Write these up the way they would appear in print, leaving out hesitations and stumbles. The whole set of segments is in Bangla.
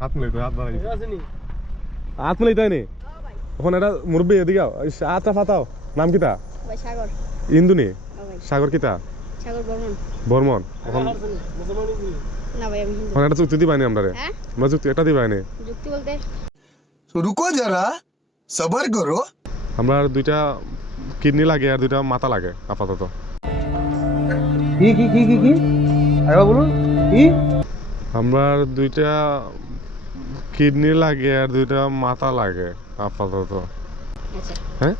হাত মিলাই তাই নি ওখানে একটা মুরব্বী এদিকে আচ্ছা ফাতাও নাম কিতা সাগর ইন্দুনি সাগর কিতা সাগর বর্মন বর্মন এখন না ভাই আমি ওখানে একটা চুক্তি দিবানি আমরা রে হ্যাঁ আমরা চুক্তি একটা দিবানি যুক্তি বলতে रुको जरा सबर करो আমরা দুইটা কিডনি লাগে আর দুইটা মাথা লাগে আপাতত কি আরে বলুন কি আমরা দুইটা কিডনি লাগে আর দুইটা মাথা লাগে আপাতত আচ্ছা হ্যাঁ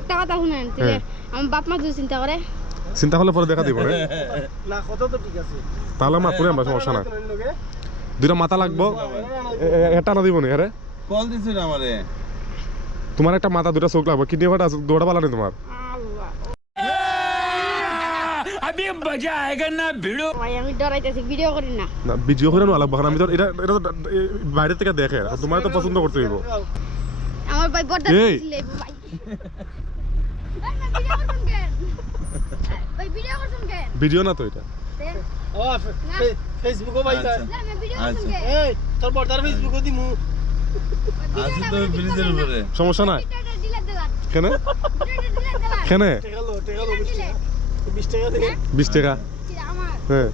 একটা কথা শুনেন ঠিক আছে আমার বাপ মা যদি চিন্তা করে চিন্তা করলে পরে দেখা দিব রে না কথা তো ঠিক আছে তাহলে আমরা পুরে আমরা সমস্যা না দুইটা মাথা লাগবো এটা না দিব নি আরে কল দিছ না আমারে তোমার একটা মাথা দুটা চোখ লাগবে কিডনি ফাটা দৌড়া পালা নেই তোমার ভাই আমি ডরাইতেছি ভিডিও করি না না ভিডিও করে না লাগবে কারণ আমি তো এটা এটা তো বাইরে থেকে দেখে তোমার তো পছন্দ করতে হইব আমার ভাই বড় এই। দিলে ভাই ভাই ভিডিও করছেন কেন ভিডিও না তো এটা ও ফেসবুকও ভাই না আমি ভিডিও করছেন আচ্ছা। কেন এই তোর বড়দার ফেসবুকও দিমু আজ তো ব্রিজের উপরে সমস্যা নাই ডিলেট দিলাম কেন ডিলেট দিলাম কেন টেকালো 20 টাকা 20 টাকা দিলে 20 টাকা আমার হ্যাঁ